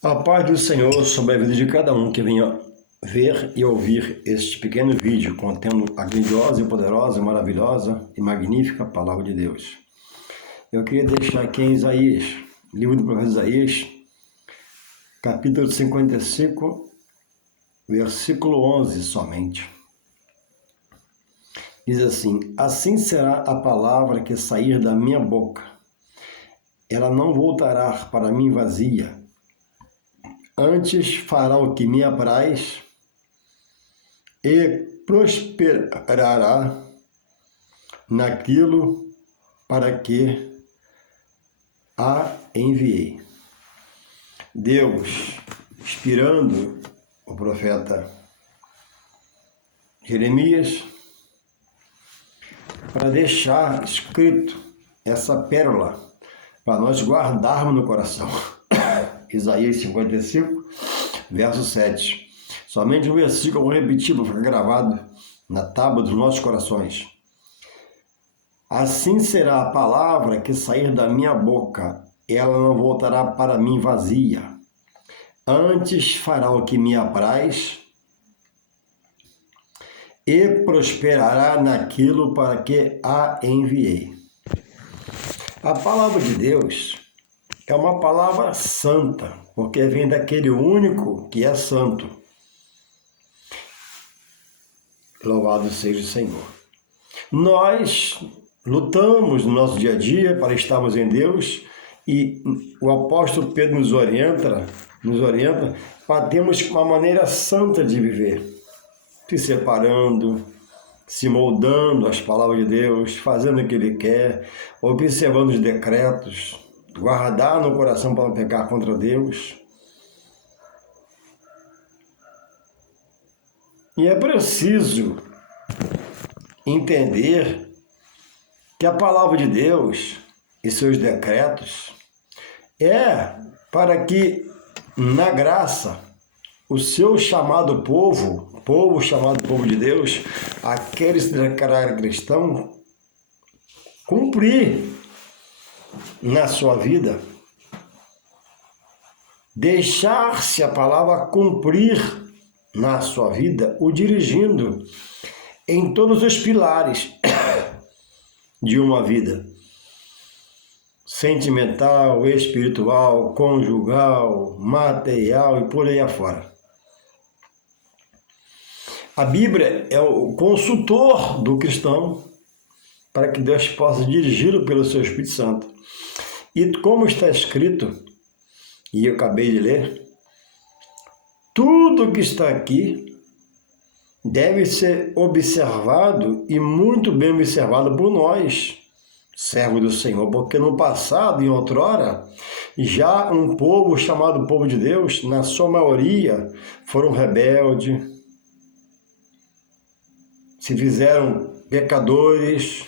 A paz do Senhor sobre a vida de cada um que venha ver e ouvir este pequeno vídeo contendo a grandiosa e poderosa, maravilhosa e magnífica Palavra de Deus. Eu queria deixar aqui em Isaías, livro do profeta Isaías, capítulo 55, versículo 11 somente. Diz assim: assim será a palavra que sair da minha boca. Ela não voltará para mim vazia. Antes fará o que me apraz e prosperará naquilo para que a enviei. Deus, inspirando o profeta Jeremias, para deixar escrito essa pérola, para nós guardarmos no coração. Isaías 55, verso 7. Somente um versículo eu vou repetir para ficar gravado na tábua dos nossos corações. Assim será a palavra que sair da minha boca, ela não voltará para mim vazia. Antes fará o que me apraz e prosperará naquilo para que a enviei. A palavra de Deus é uma palavra santa, porque vem daquele único que é santo. Louvado seja o Senhor. Nós lutamos no nosso dia a dia para estarmos em Deus e o apóstolo Pedro nos orienta para termos uma maneira santa de viver, se separando, se moldando às palavras de Deus, fazendo o que Ele quer, observando os decretos, guardar no coração para não pecar contra Deus. E é preciso entender que a palavra de Deus e seus decretos é para que, na graça, o seu chamado povo chamado povo de Deus, aqueles que declararem cristão, cumprir na sua vida, deixar-se a palavra cumprir na sua vida, o dirigindo em todos os pilares de uma vida sentimental, espiritual, conjugal, material e por aí afora. A Bíblia é o consultor do cristão para que Deus possa dirigi-lo pelo seu Espírito Santo. E como está escrito, e eu acabei de ler, tudo que está aqui deve ser observado e muito bem observado por nós, servos do Senhor, porque no passado, em outrora, já um povo chamado povo de Deus, na sua maioria, foram rebeldes, se fizeram pecadores,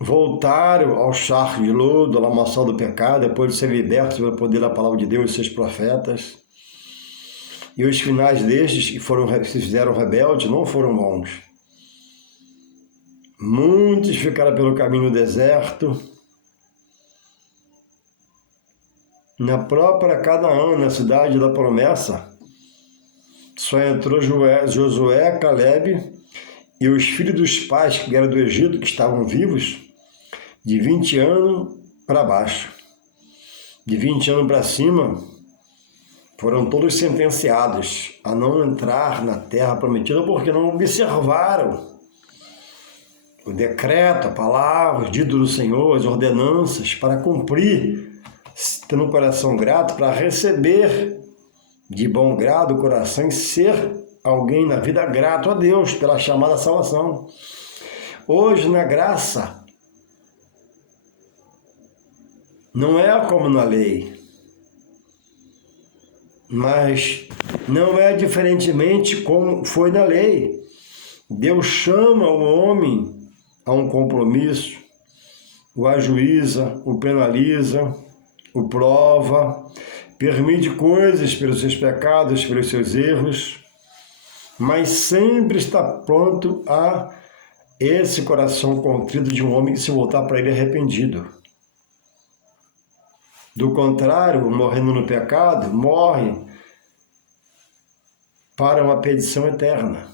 voltaram ao charco de lodo, à lamaçal do pecado, depois de ser libertos pelo poder da palavra de Deus e seus profetas. E os finais destes que se fizeram rebeldes não foram bons. Muitos ficaram pelo caminho do deserto. Na própria Canaã, na cidade da promessa, só entrou Josué, Calebe e os filhos dos pais que vieram do Egito, que estavam vivos, de 20 anos para baixo. De 20 anos para cima, foram todos sentenciados a não entrar na terra prometida porque não observaram o decreto, a palavra, o dito do Senhor, as ordenanças para cumprir, tendo um coração grato para receber de bom grado o coração e ser alguém na vida grato a Deus pela chamada salvação. Hoje, na graça, não é como na lei, mas não é diferentemente como foi na lei. Deus chama o homem a um compromisso, o ajuiza, o penaliza, o prova, permite coisas pelos seus pecados, pelos seus erros, mas sempre está pronto a esse coração contrito de um homem que se voltar para ele arrependido. Do contrário, morrendo no pecado, morre para uma perdição eterna.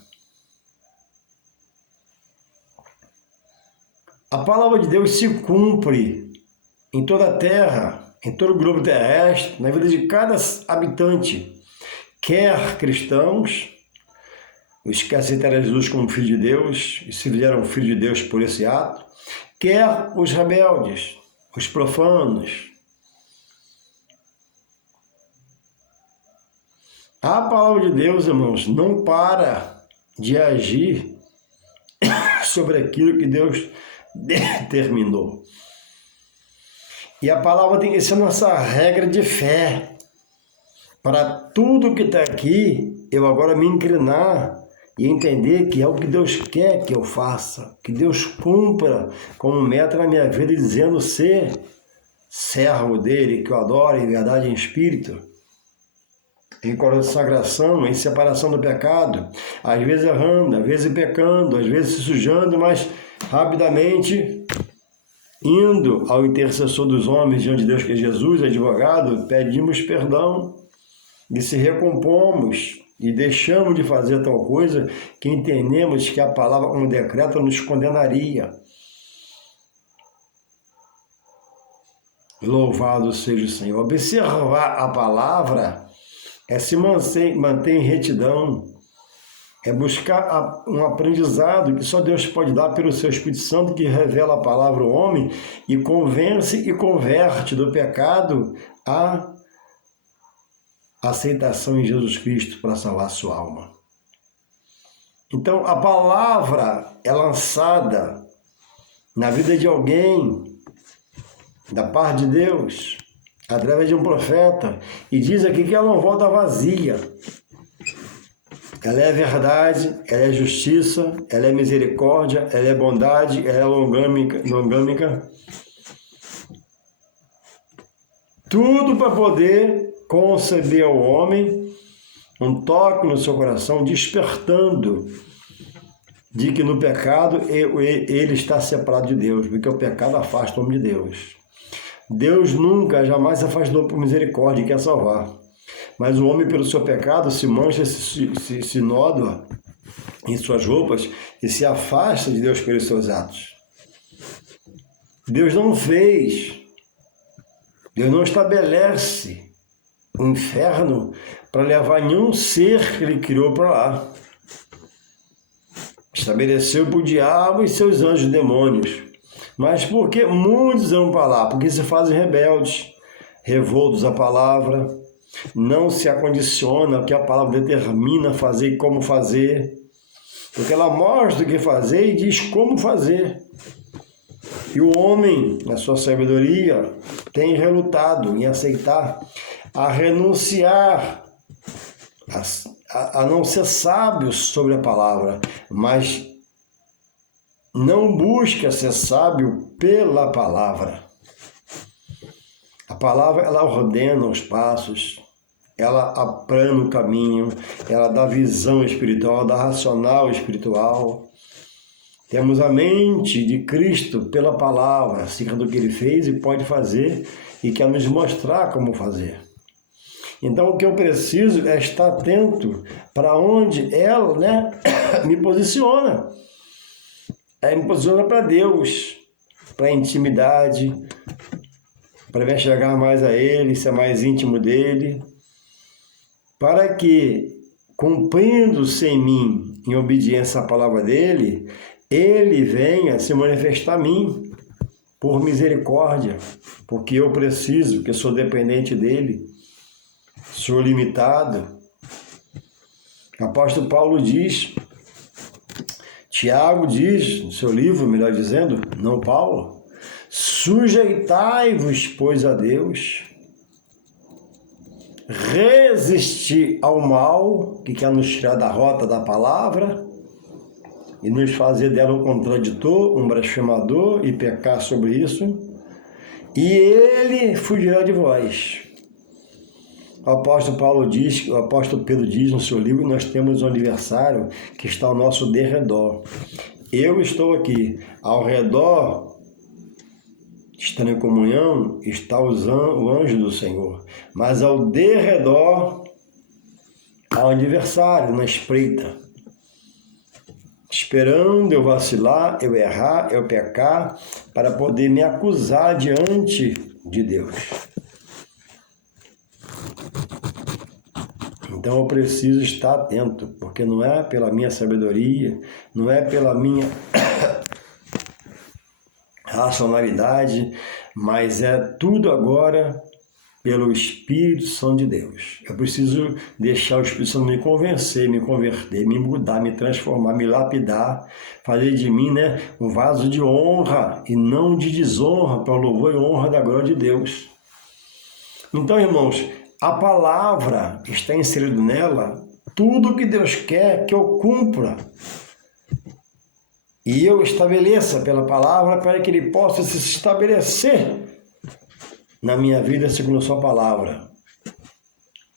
A palavra de Deus se cumpre em toda a terra, em todo o globo terrestre, na vida de cada habitante, quer cristãos, os que aceitaram Jesus como Filho de Deus e se fizeram Filho de Deus por esse ato, quer os rebeldes, os profanos. A palavra de Deus, irmãos, não para de agir sobre aquilo que Deus determinou. E a palavra tem que ser nossa regra de fé. Para tudo que está aqui, eu agora me inclinar e entender que é o que Deus quer que eu faça, que Deus cumpra como meta na minha vida, dizendo ser servo dele, que eu adoro em verdade e em espírito, em consagração, em separação do pecado, às vezes errando, às vezes pecando, às vezes se sujando, mas rapidamente indo ao intercessor dos homens diante de Deus, que é Jesus, advogado, pedimos perdão e se recompomos e deixamos de fazer tal coisa que entendemos que a palavra como decreto nos condenaria. Louvado seja o Senhor. Observar a palavra é se manter em retidão, é buscar um aprendizado que só Deus pode dar pelo seu Espírito Santo, que revela a palavra ao homem e convence e converte do pecado à aceitação em Jesus Cristo para salvar a sua alma. Então, a palavra é lançada na vida de alguém, da parte de Deus, através de um profeta, e diz aqui que ela não volta vazia. Ela é verdade, ela é justiça, ela é misericórdia, ela é bondade, ela é longâmica. Tudo para poder conceder ao homem um toque no seu coração, despertando de que no pecado ele está separado de Deus, porque o pecado afasta o homem de Deus. Deus nunca, jamais afastou por misericórdia e quer salvar. Mas o homem, pelo seu pecado, se mancha, se nódoa em suas roupas e se afasta de Deus pelos seus atos. Deus não fez, Deus não estabelece o inferno para levar nenhum ser que ele criou para lá. Estabeleceu para o diabo e seus anjos demônios. Mas por que muitos vão para lá? Porque se fazem rebeldes, revoltos à palavra, não se acondiciona ao que a palavra determina fazer e como fazer, porque ela mostra o que fazer e diz como fazer. E o homem, na sua sabedoria, tem relutado em aceitar, a renunciar, a não ser sábio sobre a palavra, mas não busca ser sábio pela palavra. A palavra, ela ordena os passos, ela aplana o caminho, ela dá visão espiritual, dá racional espiritual. Temos a mente de Cristo pela palavra, acerca do que ele fez e pode fazer e quer nos mostrar como fazer. Então, o que eu preciso é estar atento para onde ela, me posiciona. Ela me posiciona para Deus, para a intimidade, para me chegar mais a Ele, ser mais íntimo dEle, para que, cumprindo-se em mim, em obediência à palavra dEle, Ele venha se manifestar a mim, por misericórdia, porque eu preciso, porque eu sou dependente dEle, sou limitado. O apóstolo Paulo diz, Tiago diz, no seu livro, melhor dizendo, não Paulo, sujeitai-vos, pois, a Deus, resistir ao mal, que quer nos tirar da rota da palavra, e nos fazer dela um contraditor, um blasfemador, e pecar sobre isso, e ele fugirá de vós. O apóstolo Pedro diz no seu livro, nós temos um adversário que está ao nosso derredor. Eu estou aqui, ao redor estando em comunhão, está o anjo do Senhor. Mas ao derredor, há um adversário na espreita, esperando eu vacilar, eu errar, eu pecar, para poder me acusar diante de Deus. Então eu preciso estar atento, porque não é pela minha sabedoria, não é pela minha racionalidade, mas é tudo agora pelo Espírito Santo de Deus. Eu preciso deixar o Espírito Santo me convencer, me converter, me mudar, me transformar, me lapidar, fazer de mim, um vaso de honra e não de desonra, para o louvor e honra da glória de Deus. Então, irmãos, a palavra está inserido nela tudo que Deus quer que eu cumpra. E eu estabeleça pela palavra para que Ele possa se estabelecer na minha vida segundo a sua palavra.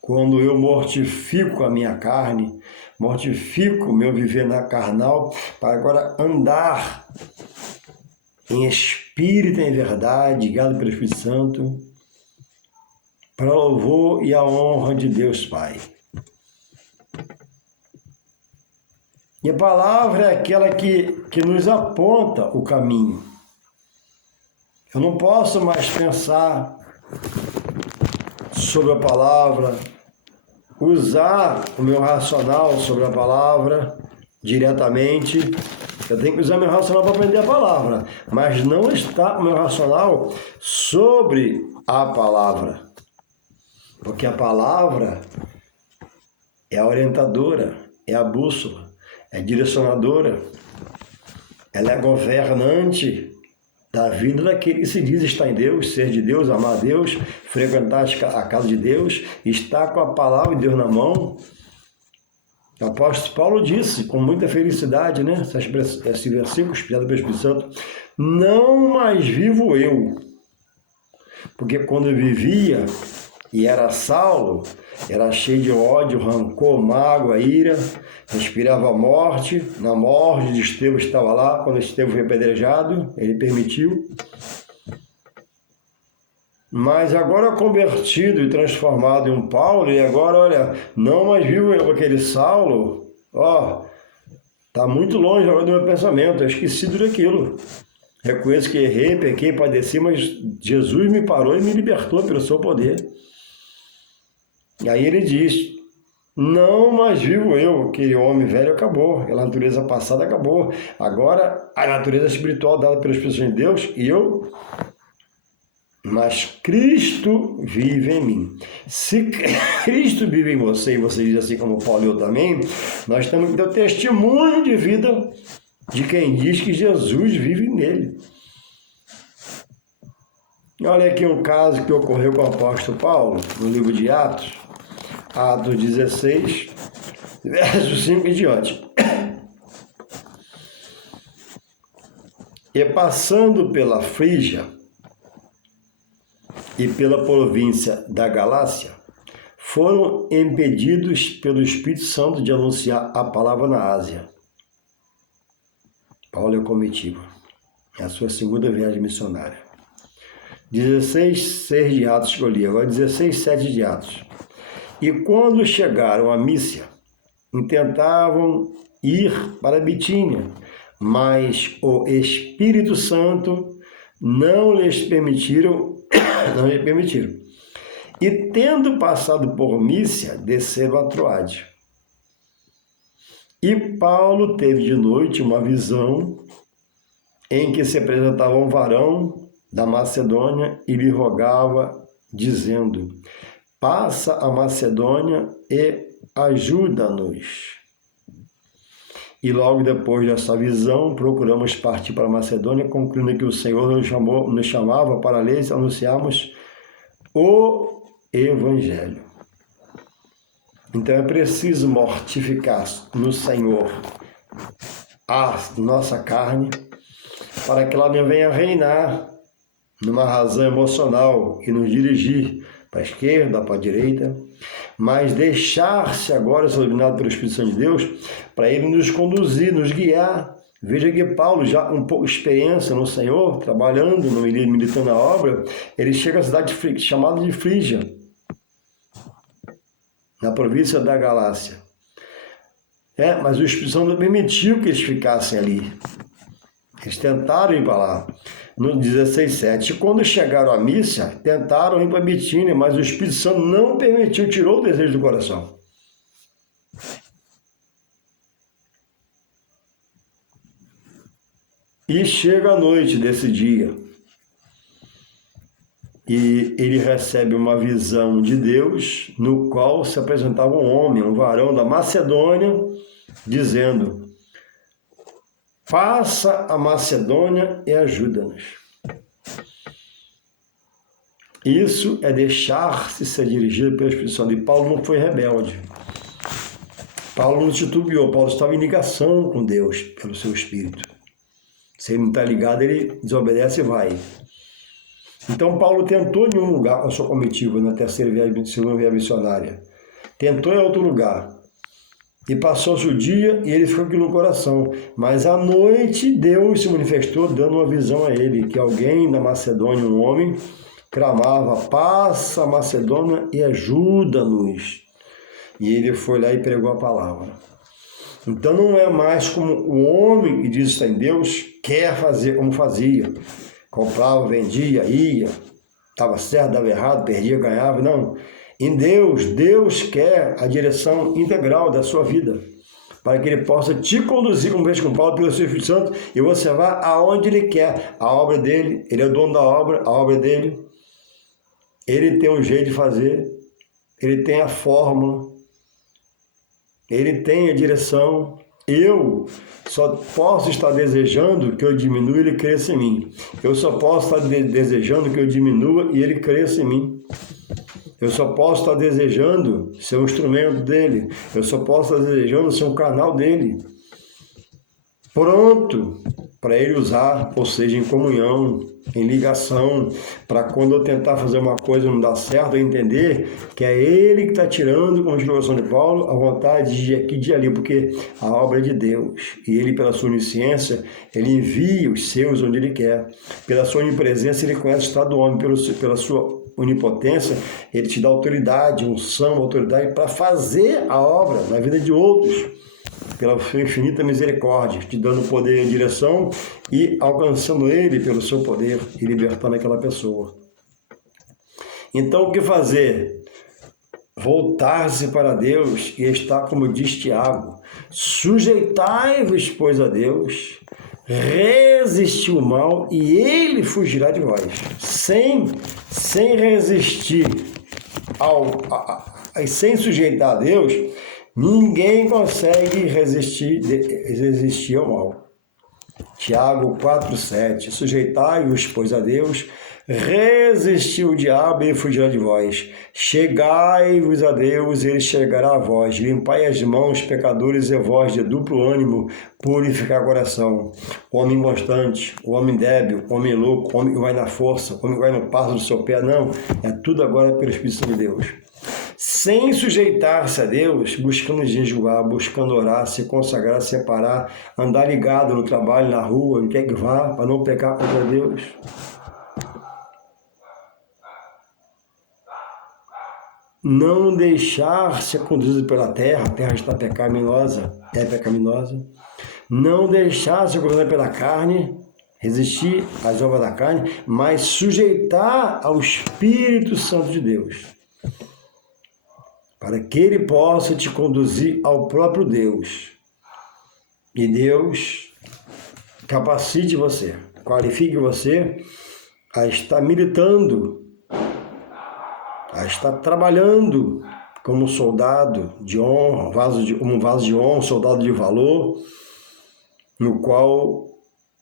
Quando eu mortifico a minha carne, mortifico o meu viver na carnal, para agora andar em espírito e em verdade, guiado pelo Espírito Santo, para o louvor e a honra de Deus Pai. E a palavra é aquela que nos aponta o caminho. Eu não posso mais pensar sobre a palavra, usar o meu racional sobre a palavra diretamente. Eu tenho que usar meu racional para aprender a palavra, mas não está o meu racional sobre a palavra. Porque a palavra é a orientadora, é a bússola, é a direcionadora, ela é governante da vida daquele que se diz estar em Deus, ser de Deus, amar a Deus, frequentar a casa de Deus, estar com a palavra de Deus na mão. O apóstolo Paulo disse, com muita felicidade, esse versículo, inspirado pelo Espírito Santo, não mais vivo eu, porque quando eu vivia e era Saulo, era cheio de ódio, rancor, mágoa, ira, respirava a morte. Na morte de Estevão estava lá, quando Estevão foi apedrejado, ele permitiu. Mas agora convertido e transformado em um Paulo, e agora, olha, não mais vivo eu, aquele Saulo, está muito longe agora do meu pensamento, eu esqueci tudo aquilo. Reconheço que errei, pequei, padeci, mas Jesus me parou e me libertou pelo seu poder. E aí ele diz, não mais vivo eu, aquele homem velho acabou, a natureza passada acabou. Agora a natureza espiritual dada pelo Espírito de Deus, mas Cristo vive em mim. Se Cristo vive em você, e você diz assim como Paulo e eu também, nós temos que ter o testemunho de vida de quem diz que Jesus vive nele. Olha aqui um caso que ocorreu com o apóstolo Paulo, no livro de Atos 16, versos 5 em diante. E passando pela Frígia e pela província da Galácia, foram impedidos pelo Espírito Santo de anunciar a palavra na Ásia. Paulo é a comitiva, é a sua segunda viagem missionária. 16:6 de Atos que eu li, agora 16:7 de Atos. E quando chegaram a Mísia, intentavam ir para Bitínia, mas o Espírito Santo não lhes permitiram. E tendo passado por Mísia, desceram a Troade. E Paulo teve de noite uma visão em que se apresentava um varão da Macedônia e lhe rogava, dizendo, passa a Macedônia e ajuda-nos. E logo depois dessa visão, procuramos partir para a Macedônia, concluindo que o Senhor nos chamava para lhes anunciarmos o Evangelho. Então é preciso mortificar no Senhor a nossa carne, para que ela não venha reinar numa razão emocional e nos dirigir para a esquerda, para a direita, mas deixar-se agora ser iluminado pelo Espírito Santo de Deus, para Ele nos conduzir, nos guiar, Veja que Paulo, já com um pouco de experiência no Senhor, trabalhando, militando na obra, ele chega à cidade chamada de Frígia, na província da Galácia. Mas o Espírito Santo não permitiu que eles ficassem ali. Eles tentaram ir para lá. No 16:7, quando chegaram a Mísia, tentaram ir para Bitínia, mas o Espírito Santo não permitiu, tirou o desejo do coração. E chega a noite desse dia, e ele recebe uma visão de Deus, no qual se apresentava um homem, um varão da Macedônia, dizendo: passa a Macedônia e ajuda-nos. Isso é deixar-se ser dirigido pelo Espírito Santo. E Paulo não foi rebelde. Paulo não titubeou. Paulo estava em ligação com Deus pelo seu Espírito. Se ele não está ligado, ele desobedece e vai. Então Paulo tentou em um lugar com a sua comitiva, na segunda viagem missionária. Tentou em outro lugar. E passou-se o dia e ele ficou aqui no coração. Mas à noite Deus se manifestou dando uma visão a ele, que alguém na Macedônia, um homem, clamava: passa a Macedônia e ajuda-nos. E ele foi lá e pregou a palavra. Então não é mais como o homem que diz estar em Deus quer fazer como fazia. Comprava, vendia, ia, estava certo, dava errado, perdia, ganhava. Não. Em Deus, Deus quer a direção integral da sua vida, para que Ele possa te conduzir, como fez com Paulo, pelo seu Espírito Santo, e você vá aonde Ele quer. A obra dele, Ele é o dono da obra, a obra dele. Ele tem um jeito de fazer, Ele tem a fórmula, Ele tem a direção. Eu só posso estar desejando que eu diminua e Ele cresça em mim. Eu só posso estar desejando que eu diminua e Ele cresça em mim. Eu só posso estar desejando ser um instrumento dele. Eu só posso estar desejando ser um canal dele. Pronto para ele usar, ou seja, em comunhão, em ligação, para quando eu tentar fazer uma coisa e não dar certo, eu entender que é ele que está tirando, como diz o coração de Paulo, a vontade de aqui e de ali, porque a obra é de Deus. E ele, pela sua onisciência, ele envia os seus onde ele quer. Pela sua onipresença, ele conhece o estado do homem. Pela sua onipotência, ele te dá autoridade, unção, autoridade para fazer a obra na vida de outros, pela sua infinita misericórdia, te dando poder e direção e alcançando ele pelo seu poder e libertando aquela pessoa. Então, o que fazer? Voltar-se para Deus e estar, como diz Tiago: sujeitai-vos, pois, a Deus, resistir o mal e ele fugirá de vós. Sem resistir sem sujeitar a Deus, ninguém consegue resistir ao mal. Tiago 4,7: sujeitai-vos, pois, a Deus, resistir o diabo e ele fugirá de vós. Chegai-vos a Deus e ele chegará a vós. Limpai as mãos, pecadores, e vós de duplo ânimo, purificar o coração. O homem inconstante, o homem débil, o homem louco, o homem que vai na força, o homem que vai no passo do seu pé. Não, é tudo agora pelo Espírito Santo de Deus. Sem sujeitar-se a Deus, buscando jejuar, buscando orar, se consagrar, separar, andar ligado no trabalho, na rua, onde quer que vá, para não pecar contra Deus. Não deixar ser conduzido pela terra, a terra está pecaminosa, é pecaminosa. Não deixar ser conduzido pela carne, resistir às obras da carne, mas sujeitar ao Espírito Santo de Deus, para que ele possa te conduzir ao próprio Deus. E Deus capacite você, qualifique você a estar militando, a estar trabalhando como soldado de honra, um vaso de honra, um soldado de valor, no qual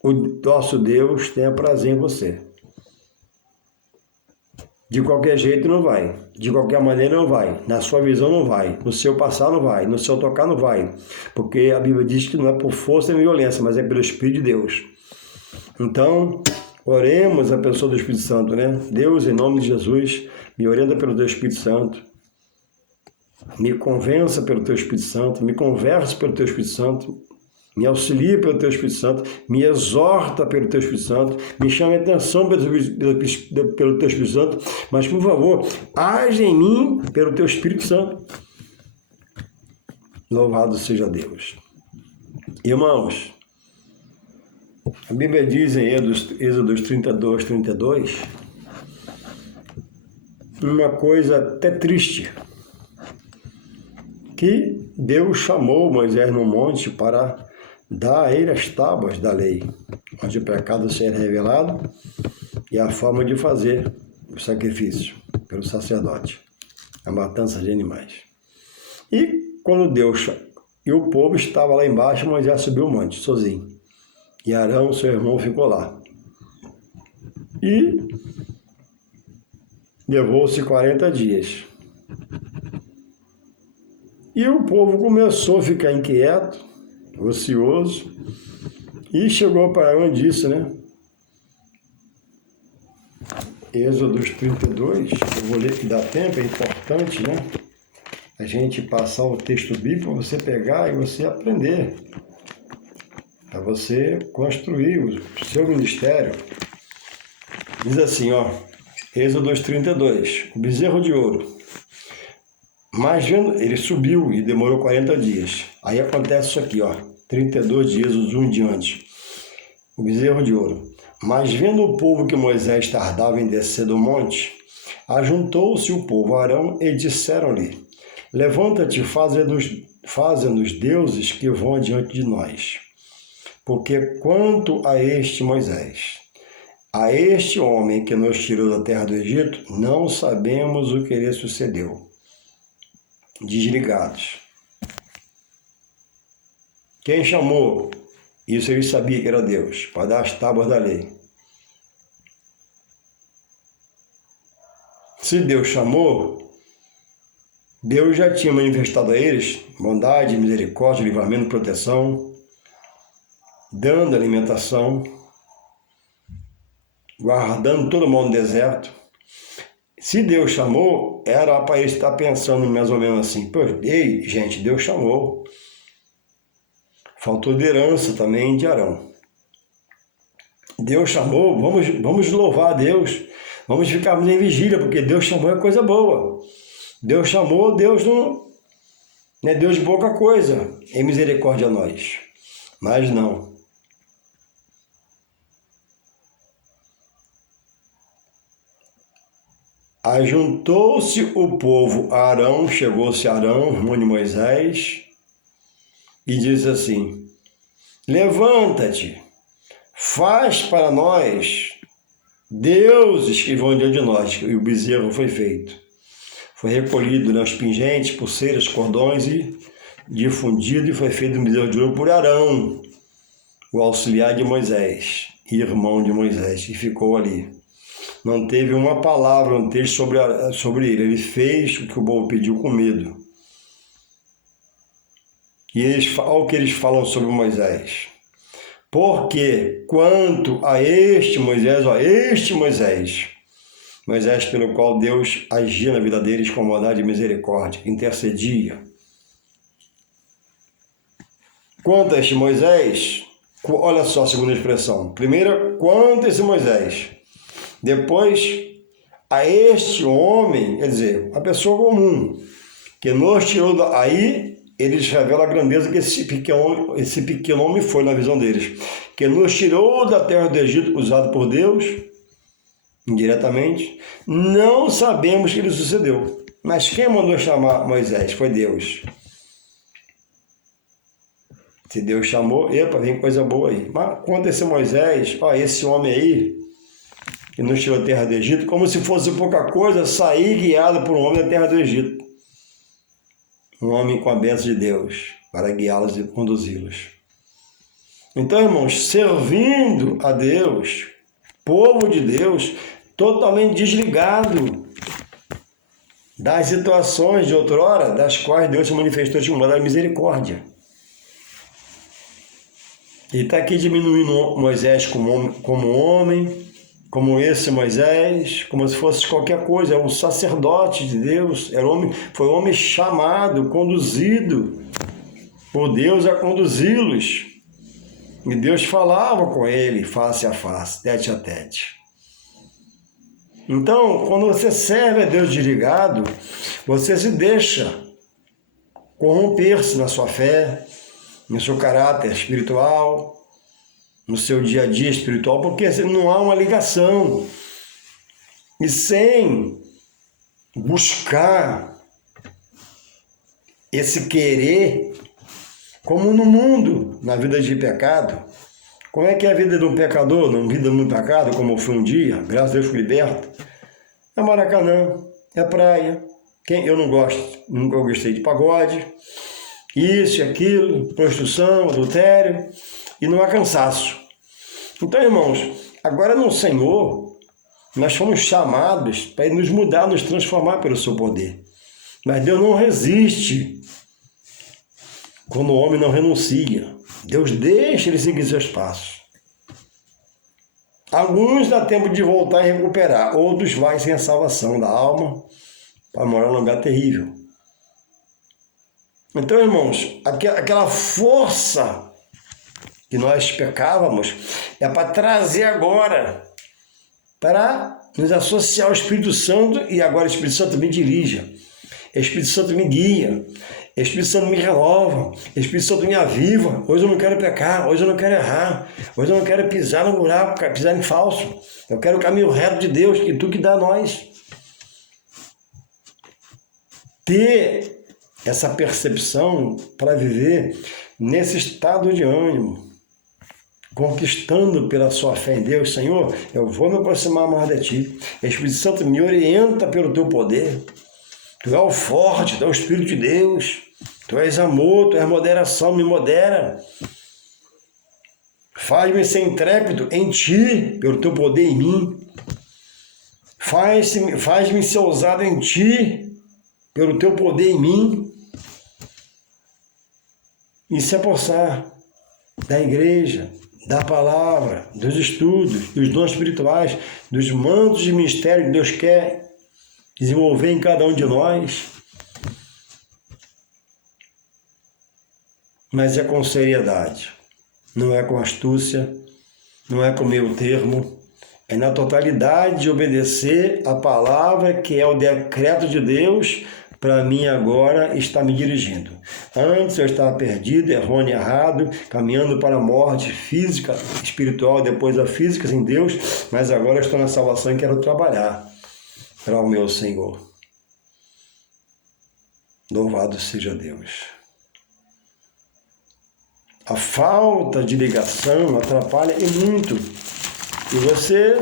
o nosso Deus tenha prazer em você. De qualquer jeito não vai, de qualquer maneira não vai, na sua visão não vai, no seu passar não vai, no seu tocar não vai, porque a Bíblia diz que não é por força nem violência, mas é pelo Espírito de Deus. Então, oremos a pessoa do Espírito Santo, né? Deus, em nome de Jesus, me orienta pelo teu Espírito Santo, me convença pelo teu Espírito Santo, me converse pelo teu Espírito Santo, Me auxilia pelo Teu Espírito Santo, me exorta pelo Teu Espírito Santo, me chama a atenção pelo Teu Espírito Santo, mas, por favor, age em mim pelo Teu Espírito Santo. Louvado seja Deus. Irmãos, a Bíblia diz em Êxodo 32, uma coisa até triste, que Deus chamou Moisés no monte para dar a ele as tábuas da lei, onde o pecado seria revelado e a forma de fazer o sacrifício pelo sacerdote, a matança de animais. E quando Deus e o povo estava lá embaixo, Moisés subiu o monte sozinho. E Arão, seu irmão, ficou lá. E levou-se 40 dias. E o povo começou a ficar inquieto, ocioso, e chegou para Arão e disse, né? Êxodo 32, eu vou ler que dá tempo, é importante, né? A gente passar o texto bíblico para você pegar e você aprender, para você construir o seu ministério. Diz assim, ó, Êxodo 32, o bezerro de ouro. Mas vendo, ele subiu e demorou 40 dias. Aí acontece isso aqui, ó, 32 dias, os um em diante. O bezerro de ouro. Mas vendo o povo que Moisés tardava em descer do monte, ajuntou-se o povo a Arão e disseram-lhe, levanta-te, faze-nos deuses que vão adiante de nós. Porque quanto a este Moisés, a este homem que nos tirou da terra do Egito, não sabemos o que lhe sucedeu. Desligados. Quem chamou? Isso ele sabia que era Deus, para dar as tábuas da lei. Se Deus chamou, Deus já tinha manifestado a eles bondade, misericórdia, livramento, proteção, dando alimentação, guardando todo mundo no deserto. Se Deus chamou, era para ele estar pensando mais ou menos assim, pô, ei, gente, Deus chamou. Faltou liderança também de Arão. Deus chamou, vamos louvar a Deus, vamos ficarmos em vigília, porque Deus chamou é coisa boa. Deus chamou, Deus não é Deus de pouca coisa, em misericórdia a nós. Mas não. Ajuntou-se o povo a Arão, chegou-se Arão, irmão de Moisés, e disse assim, levanta-te, faz para nós deuses que vão diante de nós. E o bezerro foi feito. Foi recolhido nas pingentes, pulseiras, cordões e difundido e foi feito um bezerro de ouro por Arão, o auxiliar de Moisés, irmão de Moisés, que ficou ali. Não teve uma palavra, um texto sobre ele. Ele fez o que o povo pediu com medo. E olha o que eles falam sobre Moisés. Porque quanto a este Moisés, Moisés pelo qual Deus agia na vida deles com bondade e misericórdia, intercedia. Quanto a este Moisés, olha só a segunda expressão. Primeira, quanto a esse Moisés. Depois, a este homem, quer dizer, a pessoa comum, que nos tirou aí, eles revelam a grandeza que esse pequeno homem foi na visão deles, que nos tirou da terra do Egito, usado por Deus, indiretamente, não sabemos o que lhe sucedeu. Mas quem mandou chamar Moisés? Foi Deus. Se Deus chamou, epa, vem coisa boa aí. Mas quanto a esse Moisés, ó, esse homem aí, que nos tirou da terra do Egito, como se fosse pouca coisa, sair guiado por um homem da terra do Egito. Um homem com a bênção de Deus, para guiá-los e conduzi-los. Então, irmãos, servindo a Deus, povo de Deus, totalmente desligado das situações de outrora, das quais Deus se manifestou de uma misericórdia. Ele está aqui diminuindo Moisés como homem, como esse Moisés, como se fosse qualquer coisa, é um sacerdote de Deus, foi um homem chamado, conduzido por Deus a conduzi-los E Deus falava com ele face a face, tete a tete. Então, quando você serve a Deus desligado, você se deixa corromper-se na sua fé, no seu caráter espiritual, no seu dia a dia espiritual, porque não há uma ligação. E sem buscar esse querer, como no mundo, na vida de pecado. Como é que é a vida de um pecador, numa vida no pecado, como eu fui um dia, graças a Deus fui liberto? É Maracanã, é praia. Eu não gosto, nunca gostei de pagode, isso e aquilo, prostituição, adultério, e não há cansaço. Então, irmãos, agora no Senhor, nós fomos chamados para Ele nos mudar, nos transformar pelo seu poder. Mas Deus não resiste quando o homem não renuncia. Deus deixa ele seguir seus passos. Alguns dá tempo de voltar e recuperar, outros vai sem a salvação da alma para morar num lugar terrível. Então, irmãos, aquela força que nós pecávamos é para trazer agora, para nos associar ao Espírito Santo, e agora o Espírito Santo me dirija, o Espírito Santo me guia, o Espírito Santo me renova, o Espírito Santo me aviva. Hoje eu não quero pecar, hoje eu não quero errar, hoje eu não quero pisar no buraco, pisar em falso. Eu quero o caminho reto de Deus, e tu que dá a nós. Ter essa percepção para viver nesse estado de ânimo, conquistando pela sua fé em Deus. Senhor, eu vou me aproximar mais de Ti. O Espírito Santo me orienta pelo Teu poder. Tu és o forte, Tu és o Espírito de Deus. Tu és amor, Tu és moderação, me modera. Faz-me ser intrépido em Ti, pelo Teu poder em mim. Faz-me ser ousado em Ti, pelo Teu poder em mim. E se apossar da igreja, da palavra, dos estudos, dos dons espirituais, dos mantos de mistério que Deus quer desenvolver em cada um de nós. Mas é com seriedade, não é com astúcia, não é com meio termo, é na totalidade de obedecer a palavra que é o decreto de Deus para mim agora está me dirigindo. Antes eu estava perdido, errôneo, errado, caminhando para a morte física, espiritual, depois a física sem Deus, mas agora eu estou na salvação e quero trabalhar para o meu Senhor. Louvado seja Deus. A falta de ligação atrapalha e muito. E você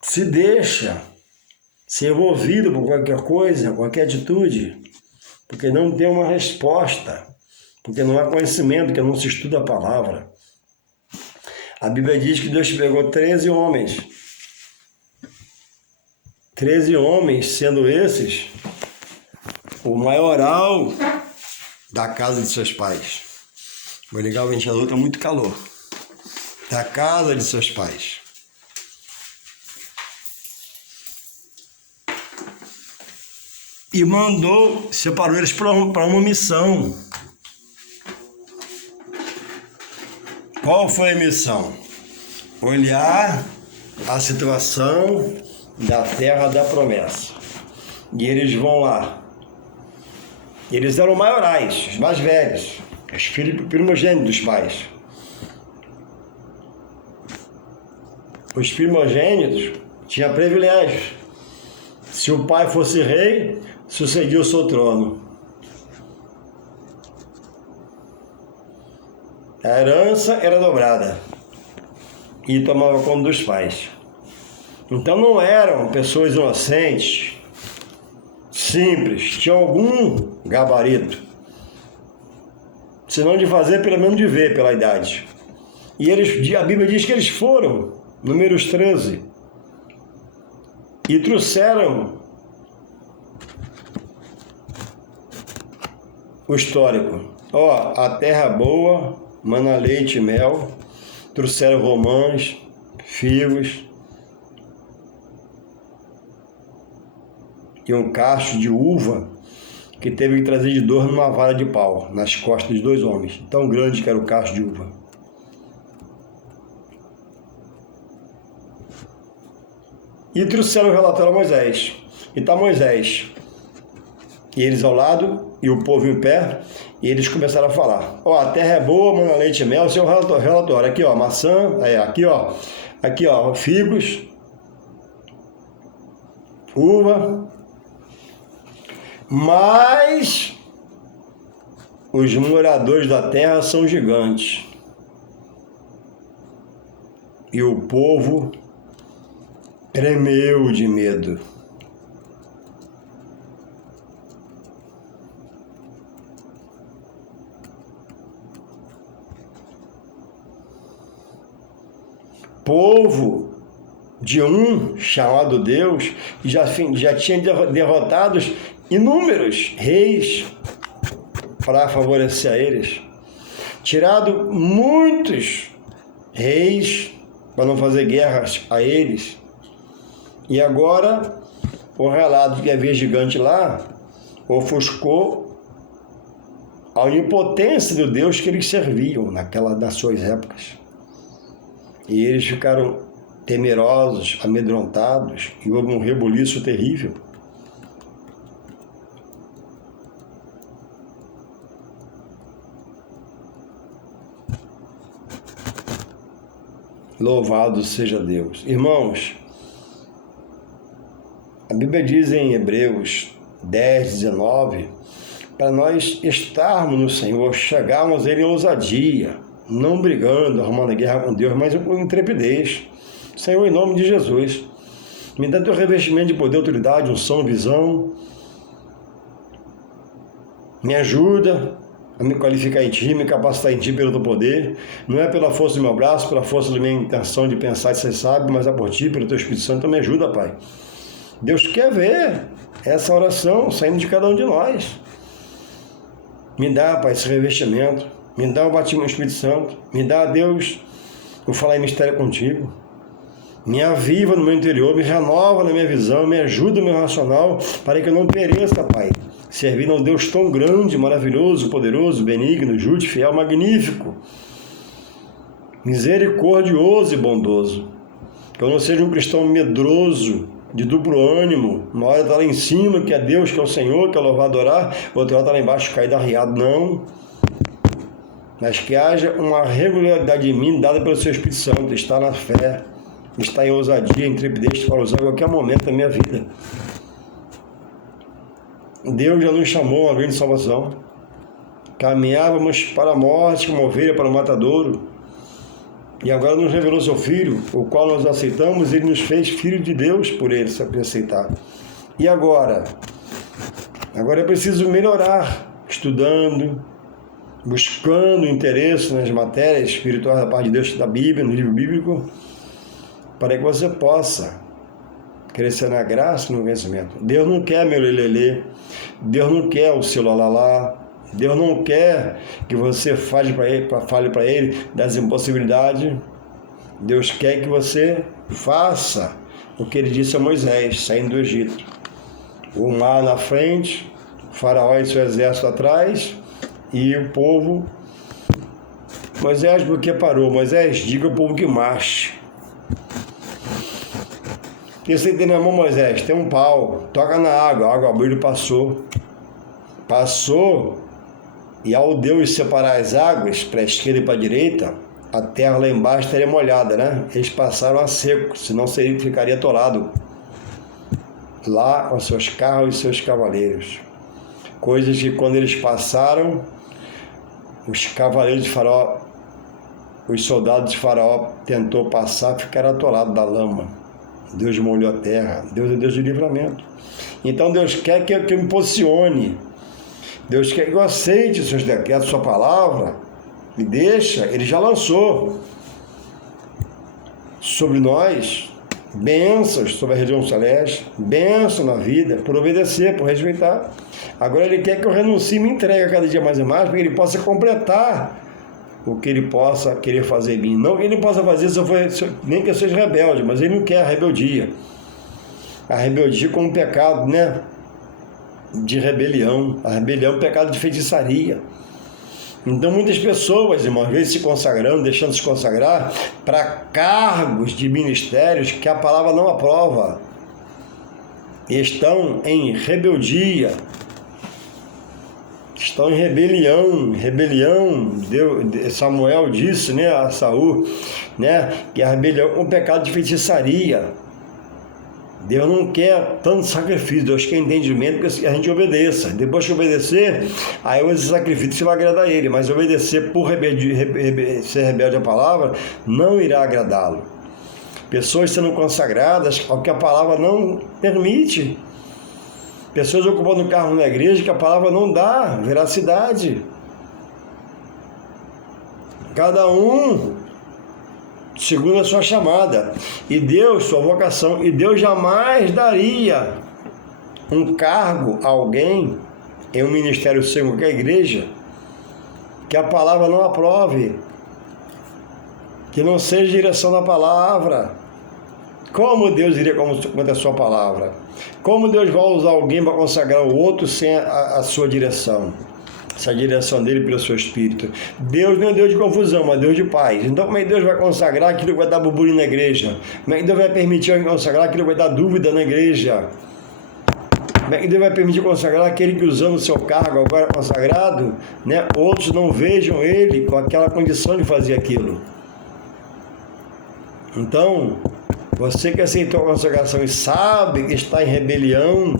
se deixa ser envolvido por qualquer coisa, qualquer atitude, porque não tem uma resposta, porque não há conhecimento, porque não se estuda a palavra. A Bíblia diz que Deus pegou 13 homens. 13 homens, sendo esses o maioral da casa de seus pais. Vou ligar o ventilador, está muito calor. Da casa de seus pais. E separou eles para uma missão. Qual foi a missão? Olhar a situação da terra da promessa. E eles vão lá. Eles eram maiorais, os mais velhos, os filhos primogênitos dos pais. Os primogênitos tinham privilégios. Se o pai fosse rei, sucedia o seu trono. A herança era dobrada e tomava conta dos pais. Então não eram pessoas inocentes, simples, tinham algum gabarito, senão de fazer, pelo menos de ver pela idade. E a Bíblia diz que eles foram, Números 13, e trouxeram o histórico. A terra boa, mana leite e mel, trouxeram romãs, figos e um cacho de uva que teve que trazer de dor numa vara de pau, nas costas de 2 homens, tão grande que era o cacho de uva. E trouxeram o relatório a Moisés. E está Moisés e eles ao lado, e o povo em pé, e eles começaram a falar. Ó, a terra é boa, manda leite e mel, seu relatório. Aqui, ó, maçã, aqui, ó, figos, uva, mas os moradores da terra são gigantes. E o povo tremeu de medo. Povo de um chamado Deus, já tinha derrotado inúmeros reis para favorecer a eles, tirado muitos reis para não fazer guerras a eles, e agora o relato de que havia gigante lá ofuscou a onipotência do Deus que eles serviam nas suas épocas. E eles ficaram temerosos, amedrontados, e houve um rebuliço terrível. Louvado seja Deus. Irmãos, a Bíblia diz em Hebreus 10, 19, para nós estarmos no Senhor, chegarmos a Ele em ousadia, não brigando, arrumando guerra com Deus, mas com intrepidez. Senhor, em nome de Jesus, me dá teu revestimento de poder, autoridade, unção, visão. Me ajuda a me qualificar em Ti, me capacitar em Ti pelo teu poder. Não é pela força do meu braço, pela força da minha intenção de pensar e ser sábio, mas é por Ti, pelo Teu Espírito Santo. Então me ajuda, Pai. Deus quer ver essa oração saindo de cada um de nós. Me dá, Pai, esse revestimento. Me dá o batismo do Espírito Santo. Me dá, Deus, o falar em mistério contigo. Me aviva no meu interior, me renova na minha visão, me ajuda no meu racional, para que eu não pereça, Pai, servindo a um Deus tão grande, maravilhoso, poderoso, benigno, justo, fiel, magnífico, misericordioso e bondoso. Que eu não seja um cristão medroso, de duplo ânimo, uma hora está lá em cima, que é Deus, que é o Senhor, que é louvar, adorar, outra hora está lá embaixo, caído, arriado, não. Mas que haja uma regularidade em mim, dada pelo Seu Espírito Santo, estar na fé, estar em ousadia, em intrepidez, para usar em qualquer momento da minha vida. Deus já nos chamou a uma grande salvação. Caminhávamos para a morte, como ovelha para o matadouro. E agora nos revelou Seu Filho, o qual nós aceitamos, Ele nos fez filho de Deus por Ele aceitar. E agora? Agora é preciso melhorar, estudando, buscando interesse nas matérias espirituais da parte de Deus, da Bíblia, no livro bíblico, para que você possa crescer na graça e no conhecimento. Deus não quer meu lelelê, Deus não quer o seu lalala, Deus não quer que você fale para Ele das impossibilidades. Deus quer que você faça o que Ele disse a Moisés, saindo do Egito. O mar na frente, o faraó e seu exército atrás, e o povo. Moisés, por que parou? Moisés, diga ao povo que marche. O que você tem na mão, Moisés? Tem um pau, toca na água, a água abriu e passou. Passou, e ao Deus separar as águas para a esquerda e para a direita, a terra lá embaixo estaria molhada, né? Eles passaram a seco, senão ficaria atolado. Lá com seus carros e seus cavaleiros. Coisas que quando eles passaram, os cavaleiros de Faraó, os soldados de Faraó tentou passar, ficaram atolados da lama. Deus molhou a terra. Deus é Deus de livramento. Então Deus quer que eu me posicione. Deus quer que eu aceite os seus decretos, sua palavra. Me deixa, Ele já lançou sobre nós bênçãos sobre a região celeste, bênção na vida, por obedecer, por respeitar. Agora Ele quer que eu renuncie e me entregue a cada dia mais e mais, para que Ele possa completar o que Ele possa querer fazer em mim. Não que Ele possa fazer nem que eu seja rebelde, mas Ele não quer a rebeldia. A rebeldia como um pecado, né? De rebelião. A rebelião é um pecado de feitiçaria. Então muitas pessoas, irmãos, às vezes se consagrando, deixando de se consagrar para cargos de ministérios que a palavra não aprova. Estão em rebeldia, estão em rebelião. Samuel disse, né, a Saul, né, que a rebelião é um pecado de feitiçaria. Deus não quer tanto sacrifício, Deus quer entendimento que a gente obedeça. Depois de obedecer, aí esse sacrifício vai agradar a Ele, mas obedecer por ser rebelde à palavra não irá agradá-lo. Pessoas sendo consagradas ao que a palavra não permite. Pessoas ocupando cargo na igreja que a palavra não dá veracidade. Cada um segundo a sua chamada, e Deus, sua vocação, e Deus jamais daria um cargo a alguém em um ministério sem qualquer igreja que a palavra não aprove, que não seja direção da palavra. Como Deus iria contra a sua palavra? Como Deus vai usar alguém para consagrar o outro sem a sua direção? Essa direção dele pelo seu Espírito. Deus não é Deus de confusão, mas Deus de paz. Então como é que Deus vai consagrar aquilo que vai dar burburinho na igreja? Como é que Deus vai permitir alguém consagrar aquilo que vai dar dúvida na igreja? Como é que Deus vai permitir consagrar aquele que usando o seu cargo agora consagrado, né, outros não vejam ele com aquela condição de fazer aquilo? Então, você que aceitou a consagração e sabe que está em rebelião,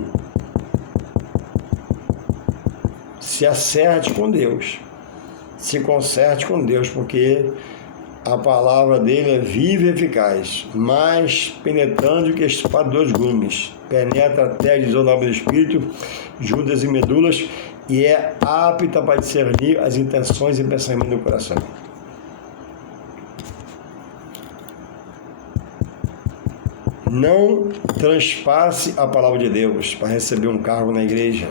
se acerte com Deus, se conserte com Deus, porque a palavra dele é viva e eficaz, mais penetrante que a espada de 2 gumes, penetra até a divisão da alma do espírito, juntas e medulas, e é apta para discernir as intenções e pensamentos do coração. Não transpasse a palavra de Deus para receber um cargo na igreja,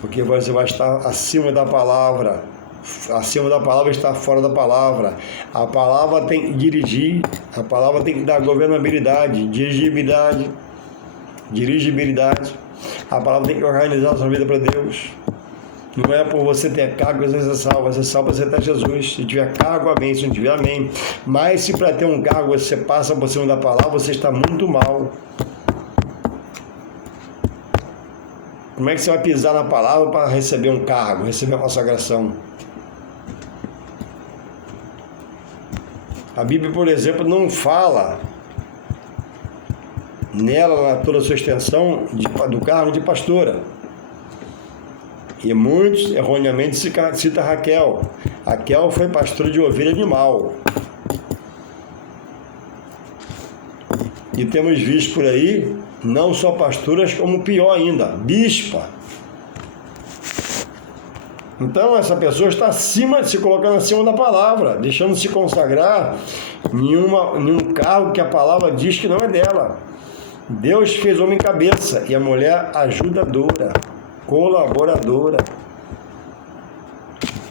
porque você vai estar acima da palavra. Acima da palavra está fora da palavra. A palavra tem que dirigir, a palavra tem que dar governabilidade, dirigibilidade. A palavra tem que organizar a sua vida para Deus. Não é por você ter cargo que você salva, você salva você até Jesus. Se tiver cargo, amém. Se não tiver, amém. Mas se para ter um cargo você passa por cima da palavra, você está muito mal. Como é que você vai pisar na palavra para receber um cargo, receber uma consagração? A Bíblia, por exemplo, não fala nela, na toda a sua extensão, do cargo de pastora. E muitos, erroneamente, citam Raquel. Raquel foi pastora de ovelha animal. E temos visto por aí, não só pastoras, como pior ainda, bispa. Então essa pessoa está se colocando acima da palavra, deixando de se consagrar em um cargo que a palavra diz que não é dela. Deus fez o homem cabeça e a mulher ajudadora, colaboradora.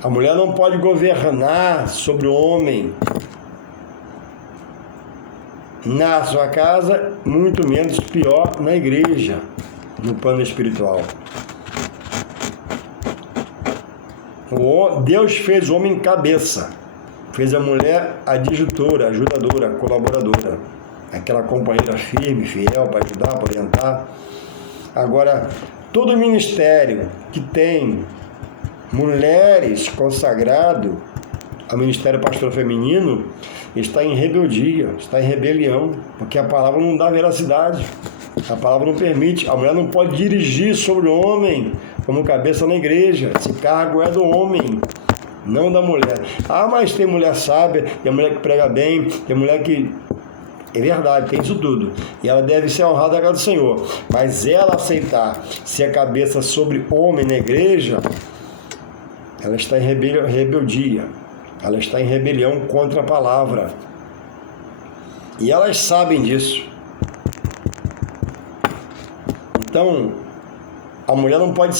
A mulher não pode governar sobre o homem na sua casa, muito menos, pior, na igreja, no plano espiritual. Deus fez o homem cabeça, fez a mulher adjutora, ajudadora, colaboradora, aquela companheira firme, fiel para ajudar, para orientar. Agora, todo ministério que tem mulheres consagrado ao ministério pastoral feminino está em rebeldia, está em rebelião, porque a palavra não dá veracidade, a palavra não permite. A mulher não pode dirigir sobre o homem como cabeça na igreja. Esse cargo é do homem, não da mulher. Ah, mas tem mulher sábia, tem mulher que prega bem, tem mulher que... É verdade, tem isso tudo. E ela deve ser honrada à casa do Senhor. Mas ela aceitar ser a cabeça sobre homem na igreja, ela está em rebeldia. Ela está em rebelião contra a palavra. E elas sabem disso. Então, a mulher não pode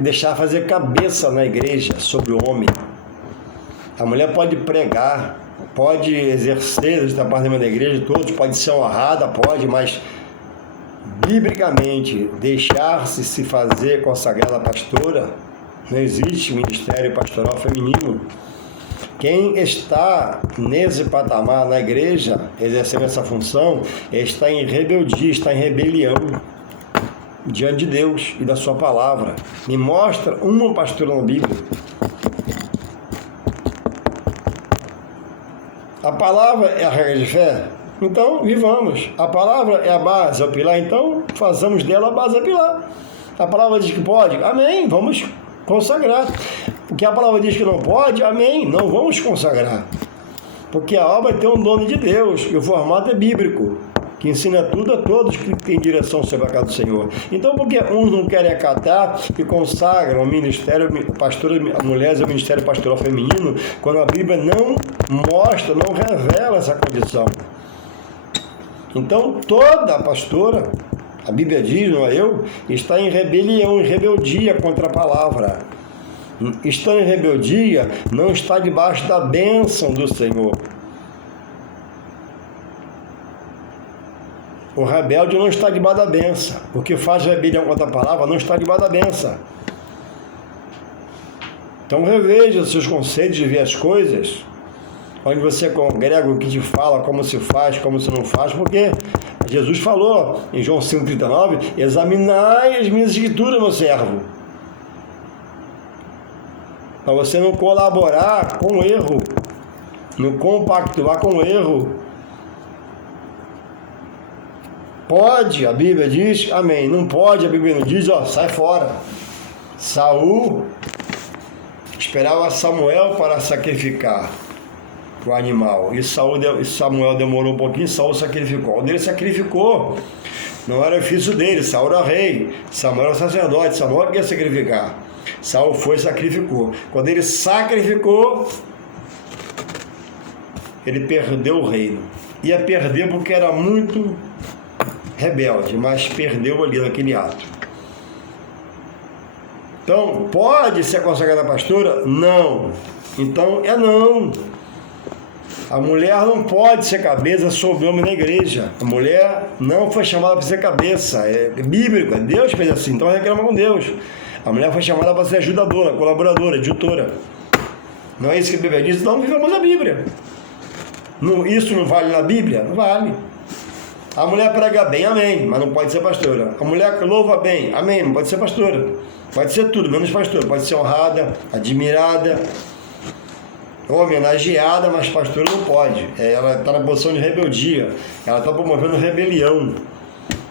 deixar fazer cabeça na igreja sobre o homem. A mulher pode pregar, pode exercer esta parte da igreja, todos, pode ser honrada, pode, mas biblicamente deixar-se fazer consagrada pastora, Não existe ministério pastoral feminino. Quem está nesse patamar na igreja, exercendo essa função, está em rebeldia, está em rebelião diante de Deus e da sua palavra. Me mostra uma pastora na Bíblia. A palavra é a regra de fé? Então, vivamos. A palavra é a base, é o pilar, então façamos dela a base, é o pilar. A palavra diz que pode? Amém, vamos consagrar. Porque a palavra diz que não pode? Amém, não vamos consagrar. Porque a obra tem um dono de Deus, e o formato é bíblico, que ensina tudo a todos que têm direção sobre a casa do Senhor. Então, porque uns não querem acatar e consagram o ministério pastor, mulheres ao ministério pastoral feminino, quando a Bíblia não mostra, não revela essa condição. Então, toda pastora, a Bíblia diz, não é eu, está em rebelião, em rebeldia contra a palavra. Está em rebeldia, não está debaixo da bênção do Senhor. O rebelde não está debaixo da bênção. O que faz rebelião contra a palavra não está debaixo da bênção. Então reveja os seus conceitos de ver as coisas, onde você congrega o que te fala, como se faz, como se não faz, porque Jesus falou em João 5,39, examinai as minhas escrituras, meu servo, para você não colaborar com o erro, não compactuar com o erro. Pode, a Bíblia diz, amém. Não pode, a Bíblia não diz, ó, sai fora. Saul esperava Samuel para sacrificar o animal. E Samuel demorou um pouquinho, Saul sacrificou. Quando ele sacrificou, não era ofício dele, Saul era rei, Samuel era sacerdote, Samuel queria sacrificar. Saul foi e sacrificou. Quando ele sacrificou, ele perdeu o reino. Ia perder porque era muito rebelde, mas perdeu ali naquele ato. Então, pode ser consagrada pastora? Não. Então, é não. A mulher não pode ser cabeça sobre o homem na igreja. A mulher não foi chamada para ser cabeça. É bíblico, Deus fez assim, então reclama com Deus. A mulher foi chamada para ser ajudadora, colaboradora, editora. Não é isso que a Bíblia diz? Então, vivamos a Bíblia. Isso não vale na Bíblia? Não vale. A mulher prega bem, amém, mas não pode ser pastora. A mulher louva bem, amém, não pode ser pastora. Pode ser tudo, menos pastora. Pode ser honrada, admirada, homenageada, mas pastora não pode. Ela está na posição de rebeldia. Ela está promovendo rebelião.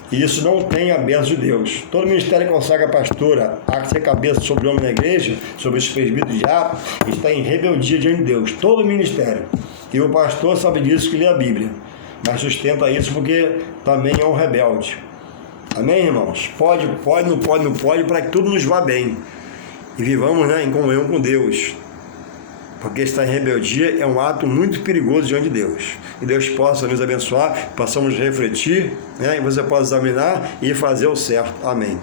E isso não tem a bênção de Deus. Todo ministério que consagra a pastora a ser cabeça sobre o homem na igreja, sobre os presbíteros de ato, está em rebeldia diante de Deus. Todo ministério. E o pastor sabe disso que lê a Bíblia. Mas sustenta isso porque também é um rebelde. Amém, irmãos? Pode, não pode, para que tudo nos vá bem. E vivamos, em comunhão com Deus. Porque estar em rebeldia é um ato muito perigoso diante de Deus. E Deus possa nos abençoar, possamos refletir, e você possa examinar e fazer o certo. Amém.